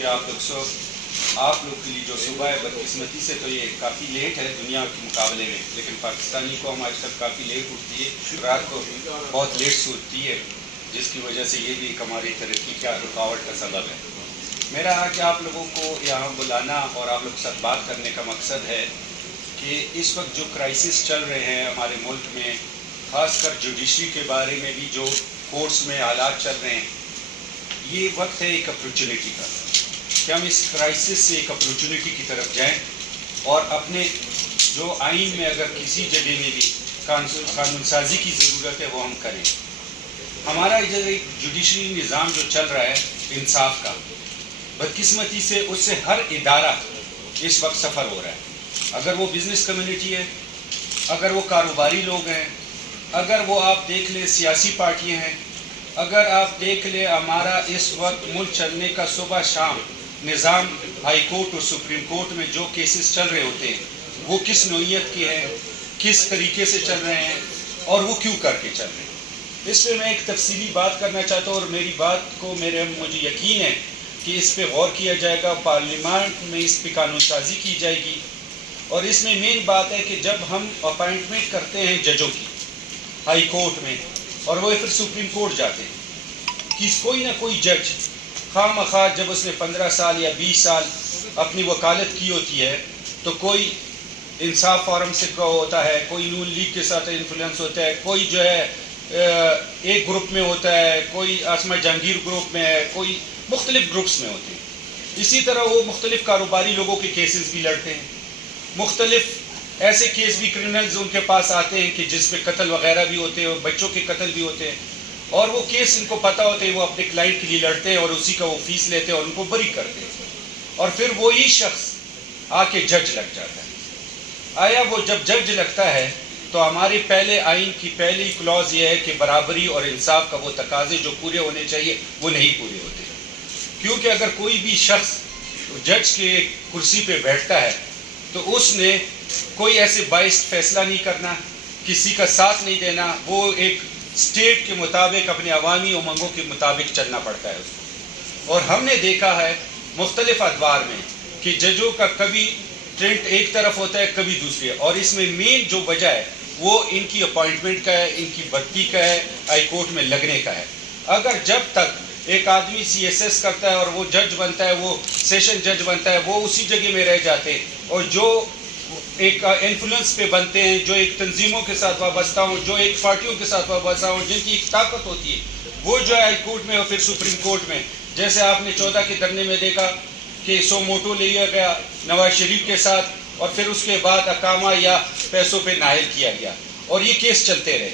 کہ آپ لوگ کے لیے جو صبح ہے بدقسمتی سے تو یہ کافی لیٹ ہے دنیا کے مقابلے میں، لیکن پاکستانی قوم آج کل کافی لیٹ اٹھتی ہے، رات کو بہت لیٹ سوتی ہے، جس کی وجہ سے یہ بھی ایک ہماری ترقی کا رکاوٹ کا سبب ہے۔ میرا آج آپ لوگوں کو یہاں بلانا اور آپ لوگ کے ساتھ بات کرنے کا مقصد ہے کہ اس وقت جو کرائسس چل رہے ہیں ہمارے ملک میں، خاص کر جوڈیشری کے بارے میں بھی جو کورٹس میں حالات چل رہے ہیں، یہ وقت ہے ایک اپرچونٹی کا کہ ہم اس کرائسس سے ایک اپرچونٹی کی طرف جائیں اور اپنے جو آئین میں اگر کسی جگہ میں بھی قانون سازی کی ضرورت ہے وہ ہم کریں۔ ہمارا جو جوڈیشری نظام جو چل رہا ہے انصاف کا، بدقسمتی سے اس سے ہر ادارہ اس وقت سفر ہو رہا ہے، اگر وہ بزنس کمیونٹی ہے، اگر وہ کاروباری لوگ ہیں، اگر وہ آپ دیکھ لیں سیاسی پارٹیاں ہیں، اگر آپ دیکھ لیں ہمارا اس وقت ملک چلنے کا صبح شام نظام ہائی کورٹ اور سپریم کورٹ میں جو کیسز چل رہے ہوتے ہیں وہ کس نوعیت کے ہیں، کس طریقے سے چل رہے ہیں اور وہ کیوں کر کے چل رہے ہیں، اس پہ میں ایک تفصیلی بات کرنا چاہتا ہوں اور میری بات کو مجھے یقین ہے کہ اس پہ غور کیا جائے گا، پارلیمنٹ میں اس پہ قانون سازی کی جائے گی۔ اور اس میں مین بات ہے کہ جب ہم اپائنٹمنٹ کرتے ہیں ججوں کی ہائی کورٹ میں اور وہ پھر سپریم کورٹ جاتے ہیں، کہ کوئی نہ کوئی جج خواہ مخواہ جب اس نے 15 سال یا 20 سال اپنی وکالت کی ہوتی ہے تو کوئی انصاف فورم سے ہوتا ہے، کوئی نون لیگ کے ساتھ انفلوئنس ہوتا ہے، کوئی جو ہے ایک گروپ میں ہوتا ہے، کوئی آسمہ جہانگیر گروپ میں ہے، کوئی مختلف گروپس میں ہوتے ہیں۔ اسی طرح وہ مختلف کاروباری لوگوں کے کیسز بھی لڑتے ہیں، مختلف ایسے کیس بھی کرمنلز ان کے پاس آتے ہیں کہ جس میں قتل وغیرہ بھی ہوتے ہیں اور بچوں کے قتل بھی ہوتے ہیں، اور وہ کیس ان کو پتہ ہوتے ہیں، وہ اپنے کلائنٹ کے لیے لڑتے ہیں اور اسی کا وہ فیس لیتے ہیں اور ان کو بری کرتے ہیں، اور پھر وہی شخص آ کے جج لگ جاتا ہے۔ آیا وہ جب جج لگتا ہے تو ہمارے پہلے آئین کی پہلی کلوز یہ ہے کہ برابری اور انصاف کا وہ تقاضے جو پورے ہونے چاہیے وہ نہیں پورے ہوتے، کیونکہ اگر کوئی بھی شخص جج کے کرسی پہ بیٹھتا ہے تو اس نے کوئی ایسے باعث فیصلہ نہیں کرنا، کسی کا ساتھ نہیں دینا، وہ ایک اسٹیٹ کے مطابق اپنے عوامی امنگوں کے مطابق چلنا پڑتا ہے اس کو۔ اور ہم نے دیکھا ہے مختلف ادوار میں کہ ججوں کا کبھی ٹرینڈ ایک طرف ہوتا ہے کبھی دوسری، اور اس میں مین جو وجہ ہے وہ ان کی اپوائنٹمنٹ کا ہے، ان کی بھرتی کا ہے، ہائی کورٹ میں لگنے کا ہے۔ اگر جب تک ایک آدمی سی ایس ایس کرتا ہے اور وہ جج بنتا ہے، وہ سیشن جج بنتا ہے، وہ اسی جگہ میں رہ جاتے ہیں، اور جو ایک انفلوئنس پہ بنتے ہیں، جو ایک تنظیموں کے ساتھ وابستہ ہوں، جو ایک پارٹیوں کے ساتھ وابستہ ہوں، جن کی ایک طاقت ہوتی ہے، وہ جو ہے ہائی کورٹ میں اور پھر سپریم کورٹ میں، جیسے آپ نے 14 کے دھرنے میں دیکھا کہ سو موٹو لیا گیا نواز شریف کے ساتھ اور پھر اس کے بعد اقامہ یا پیسوں پہ نااہل کیا گیا اور یہ کیس چلتے رہے۔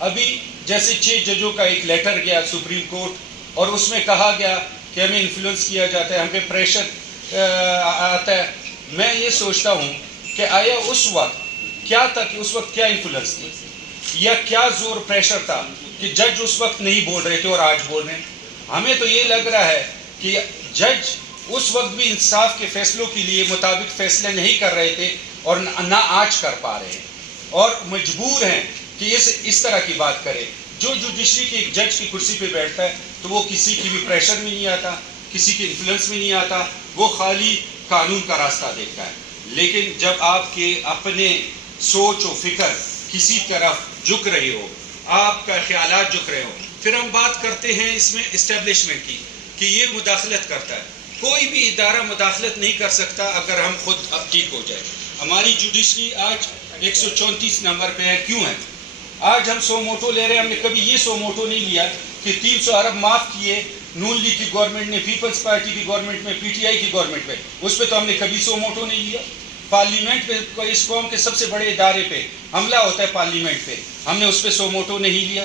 ابھی جیسے 6 ججوں کا ایک لیٹر گیا سپریم کورٹ اور اس میں کہا گیا کہ ہمیں انفلوئنس کیا جاتا ہے، ہم پہ پریشر آتا ہے۔ میں یہ سوچتا ہوں کہ آیا اس وقت کیا تھا، کہ اس وقت کیا انفلوئنس تھی یا کیا زور پریشر تھا کہ جج اس وقت نہیں بول رہے تھے اور آج بول رہے ہیں؟ ہمیں تو یہ لگ رہا ہے کہ جج اس وقت بھی انصاف کے فیصلوں کے لیے مطابق فیصلے نہیں کر رہے تھے اور نہ آج کر پا رہے ہیں، اور مجبور ہیں کہ اس طرح کی بات کرے۔ جو جوڈیشری کے ایک جج کی کرسی پہ بیٹھتا ہے تو وہ کسی کی بھی پریشر میں نہیں آتا، کسی کے انفلوئنس میں نہیں آتا، وہ خالی قانون کا راستہ دیکھتا ہے۔ لیکن جب آپ کے اپنے سوچ و فکر کسی طرف جھک رہے ہو، آپ کا خیالات جھک رہے ہو، پھر ہم بات کرتے ہیں اس میں اسٹیبلشمنٹ کی کہ یہ مداخلت کرتا ہے۔ کوئی بھی ادارہ مداخلت نہیں کر سکتا اگر ہم خود ٹھیک ہو جائے۔ ہماری جوڈیشری آج 134 نمبر پہ ہے، کیوں ہے؟ آج ہم 100 موٹو لے رہے ہیں، ہم نے کبھی یہ 100 موٹو نہیں لیا کہ 300 ارب معاف کیے نون لیگ کی گورنمنٹ نے، پیپلز پارٹی کی گورنمنٹ میں، پی ٹی آئی کی گورنمنٹ میں، اس پہ تو ہم نے کبھی 100 موٹو نہیں لیا۔ پارلیمنٹ پہ اس قوم کے سب سے بڑے ادارے پہ حملہ ہوتا ہے، پارلیمنٹ پہ ہم نے اس پہ 100 موٹو نہیں لیا۔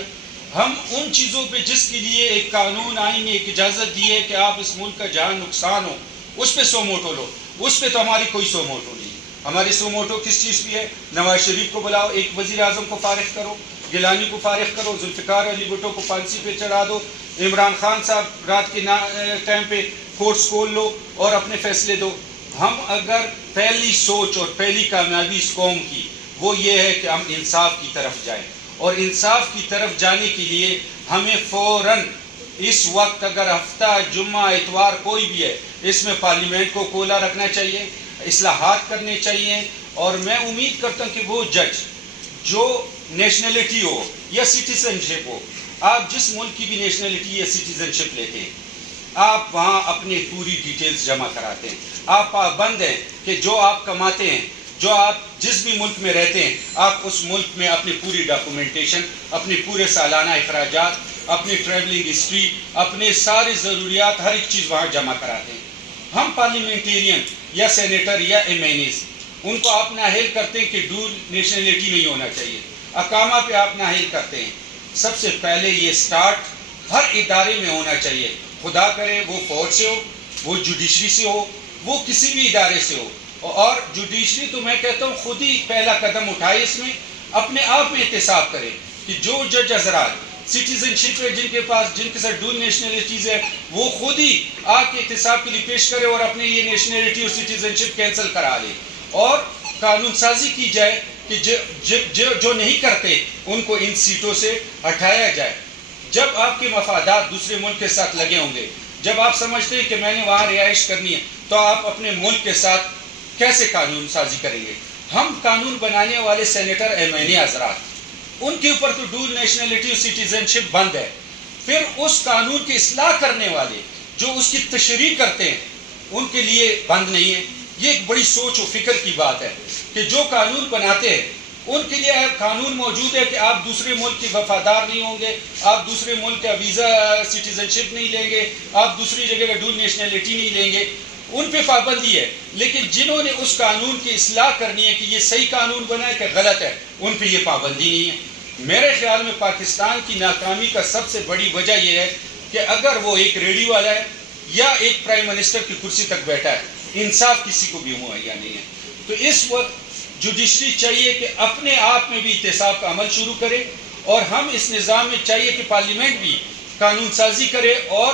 ہم ان چیزوں پہ جس کے لیے ایک قانون آئین نے ایک اجازت دی ہے کہ آپ اس ملک کا جہاں نقصان ہو اس پہ 100 موٹو لو، اس پہ تو ہماری کوئی 100 موٹو نہیں۔ ہماری 100 موٹو کس چیز پہ ہے؟ نواز شریف کو بلاؤ، ایک وزیر اعظم کو فارغ کرو، گیلانی کو فارغ کرو، ذوالفقار علی بھٹو کو پھانسی پہ چڑھا دو، عمران خان صاحب رات کے ٹائم پہ کورٹس کھول لو اور اپنے فیصلے دو۔ ہم اگر پہلی سوچ اور پہلی کامیابی اس قوم کی وہ یہ ہے کہ ہم انصاف کی طرف جائیں، اور انصاف کی طرف جانے کے لیے ہمیں فوراً اس وقت اگر ہفتہ جمعہ اتوار کوئی بھی ہے، اس میں پارلیمنٹ کو کھولا رکھنا چاہیے، اصلاحات کرنے چاہیے، اور میں امید کرتا ہوں کہ وہ جج جو نیشنلٹی ہو یا سٹیزن شپ ہو، آپ جس ملک کی بھی نیشنلٹی یا سٹیزن شپ لیتے ہیں، آپ وہاں اپنی پوری ڈیٹیلز جمع کراتے ہیں. آپ پابند ہیں کہ جو آپ کماتے ہیں، جو آپ جس بھی ملک میں رہتے ہیں، آپ اس ملک میں اپنی پوری ڈاکومنٹیشن، اپنے پورے سالانہ اخراجات، اپنی ٹریولنگ ہسٹری، اپنے ساری ضروریات، ہر ایک چیز وہاں جمع کراتے ہیں. ہم پارلیمنٹیرین یا سینیٹر یا ایم این ایز ان کو آپ نااہل کرتے ہیں کہ ڈول نیشنلٹی نہیں ہونا چاہیے، اقامہ پہ آپ نااہل کرتے ہیں. سب سے پہلے یہ سٹارٹ ہر ادارے میں ہونا چاہیے. خدا کرے وہ فوج سے ہو، وہ جوڈیشری سے ہو، وہ کسی بھی ادارے سے ہو. اور جوڈیشری تو میں کہتا ہوں خود ہی پہلا قدم اٹھائے، اس میں اپنے آپ میں احتساب کرے کہ جو جج حضرات سٹیزن شپ ہے، جن کے پاس جن کے ساتھ ڈول نیشنلٹیز ہے، وہ خود ہی آ کے احتساب کے لیے پیش کرے اور اپنے یہ نیشنلٹی اور سٹیزن شپ کینسل کرا لے، اور قانون سازی کی جائے کہ جو نہیں کرتے ان کو ان سیٹوں سے ہٹایا جائے. جب آپ کے مفادات دوسرے ملک کے ساتھ لگے ہوں گے، جب آپ سمجھتے ہیں کہ میں نے وہاں رہائش کرنی ہے، تو آپ اپنے ملک کے ساتھ کیسے قانون سازی کریں گے؟ ہم قانون بنانے والے سینیٹر ایم این اے حضرات، ان کے اوپر تو ڈول نیشنلٹی اور سٹیزن شپ بند ہے. پھر اس قانون کی اصلاح کرنے والے جو اس کی تشریح کرتے ہیں، ان کے لیے بند نہیں ہے. یہ ایک بڑی سوچ و فکر کی بات ہے کہ جو قانون بناتے ہیں ان کے لیے قانون موجود ہے کہ آپ دوسرے ملک کے وفادار نہیں ہوں گے، آپ دوسرے ملک کا ویزا سٹیزن شپ نہیں لیں گے، آپ دوسری جگہ کا ڈول نیشنلٹی نہیں لیں گے. ان پہ پابندی ہے. لیکن جنہوں نے اس قانون کی اصلاح کرنی ہے کہ یہ صحیح قانون بنا ہے کہ غلط ہے، ان پہ یہ پابندی نہیں ہے. میرے خیال میں پاکستان کی ناکامی کا سب سے بڑی وجہ یہ ہے کہ اگر وہ ایک ریڈیو والا ہے یا ایک پرائم منسٹر کی کرسی تک بیٹھا ہے، انصاف کسی کو بھی مہیا نہیں ہے. تو اس وقت جوڈیشری چاہیے کہ اپنے آپ میں بھی احتساب کا عمل شروع کرے، اور ہم اس نظام میں چاہیے کہ پارلیمنٹ بھی قانون سازی کرے. اور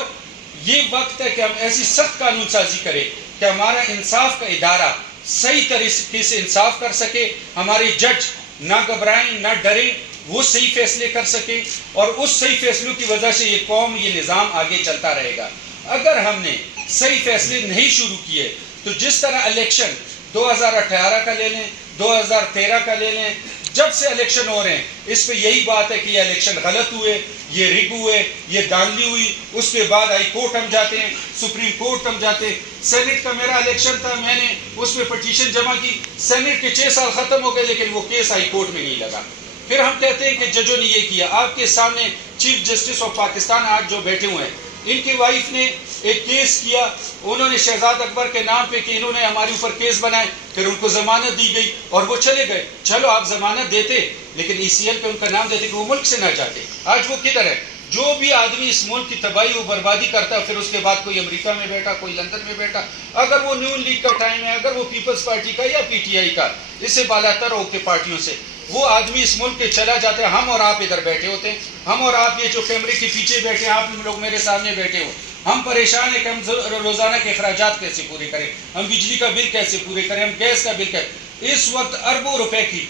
یہ وقت ہے کہ ہم ایسی سخت قانون سازی کرے کہ ہمارا انصاف کا ادارہ صحیح طریقے سے انصاف کر سکے، ہمارے جج نہ گھبرائیں نہ ڈریں، وہ صحیح فیصلے کر سکے، اور اس صحیح فیصلوں کی وجہ سے یہ قوم، یہ نظام آگے چلتا رہے گا. اگر ہم نے صحیح فیصلے نہیں شروع کیے تو جس طرح الیکشن 2018 کا لے لیں، 2013 کا لے لیں، جب سے الیکشن ہو رہے ہیں اس پہ یہی بات ہے کہ یہ الیکشن غلط ہوئے، یہ رگ ہوئے، یہ دھاندلی ہوئی. اس کے بعد ہائی کورٹ ہم جاتے ہیں، سپریم کورٹ ہم جاتے ہیں. سینٹ کا میرا الیکشن تھا، میں نے اس میں پٹیشن جمع کی، سینٹ کے 6 سال ختم ہو گئے لیکن وہ کیس ہائی کورٹ میں نہیں لگا. پھر ہم کہتے ہیں کہ ججوں نے یہ کیا. آپ کے سامنے چیف جسٹس آف پاکستان آج جو بیٹھے ہوئے ہیں، ان کی وائف نے ایک کیس کیا، انہوں نے شہزاد اکبر کے نام پہ کہ انہوں نے ہمارے اوپر کیس بنائے، پھر ان کو ضمانت دی گئی اور وہ چلے گئے. چلو آپ ضمانت دیتے لیکن ای سی ایل پہ ان کا نام دیتے کہ وہ ملک سے نہ جاتے. آج وہ کدھر ہے؟ جو بھی آدمی اس ملک کی تباہی و بربادی کرتا ہے، پھر اس کے بعد کوئی امریکہ میں بیٹھا، کوئی لندن میں بیٹھا. اگر وہ نیو لیگ کا ٹائم ہے، اگر وہ پیپلز پارٹی کا یا پی ٹی آئی کا، اس سے بالا تر ہو کے پارٹیوں سے، وہ آدمی اس ملک کے چلا جاتا ہے. ہم اور آپ ادھر بیٹھے ہوتے ہیں، ہم اور آپ یہ جو کیمرے کے پیچھے بیٹھے ہیں، آپ لوگ میرے سامنے بیٹھے ہو، ہم پریشان ہیں کہ ہم روزانہ کے اخراجات کیسے پورے کریں، ہم بجلی کا بل کیسے پورے کریں، ہم گیس کا بل کیسے. اس وقت اربوں روپے کی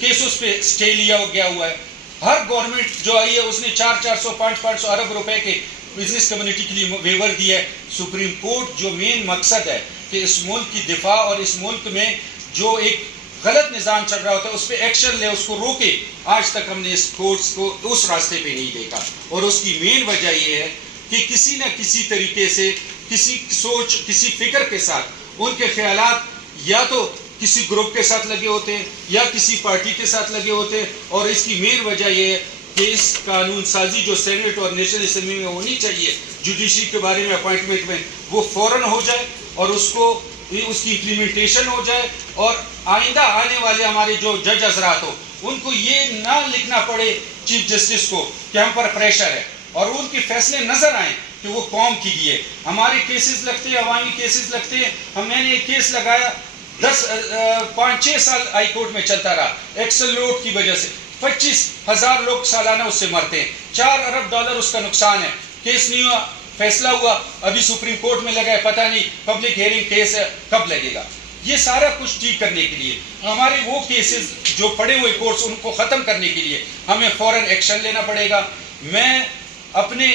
کیسز پہ اسٹے لیا گیا ہوا ہے. ہر گورنمنٹ جو آئی ہے اس نے 400 500 ارب روپے کے بزنس کمیونٹی کے لیے ویور دیا ہے. سپریم کورٹ جو مین مقصد ہے کہ اس ملک کی دفاع اور اس ملک میں جو ایک غلط نظام چل رہا ہوتا ہے اس پہ ایکشن لے، اس کو روکے، آج تک ہم نے اس کورٹس کو اس راستے پہ نہیں دیکھا. اور اس کی مین وجہ یہ ہے کہ کسی نہ کسی طریقے سے، کسی سوچ، کسی فکر کے ساتھ ان کے خیالات یا تو کسی گروپ کے ساتھ لگے ہوتے ہیں یا کسی پارٹی کے ساتھ لگے ہوتے ہیں. اور اس کی مین وجہ یہ ہے کہ اس قانون سازی جو سینٹ اور نیشنل اسمبلی میں ہونی چاہیے جوڈیشری کے بارے میں اپوائنٹمنٹ میں، وہ فوراً ہو جائے اور اس کی امپلیمنٹیشن ہو جائے. اور آئندہ آنے والے ہمارے جو جج حضرات ہو ان کو یہ نہ لکھنا پڑے چیف جسٹس کو کہ ہم پر پریشر ہے، اور ان کے فیصلے نظر آئیں کہ وہ قوم کے لیے. ہمارے کیسز لگتے ہیں، عوامی کیسز لگتے ہیں. میں نے ایک کیس لگایا 5-6 سال ہائی کورٹ میں چلتا رہا، ایکسل لوڈ کی وجہ سے 25,000 لوگ سالانہ اس سے مرتے ہیں، $4 ارب اس کا نقصان ہے. کیس نہیں ہوا، فیصلہ ہوا، ابھی سپریم کورٹ میں لگا ہے، پتہ نہیں پبلک ہیئرنگ کیس ہے کب لگے گا. یہ سارا کچھ ٹھیک کرنے کے لیے ہمارے وہ کیسز جو پڑے ہوئے کورٹس ان کو ختم کرنے کے لیے ہمیں فوراً ایکشن لینا پڑے گا. میں اپنے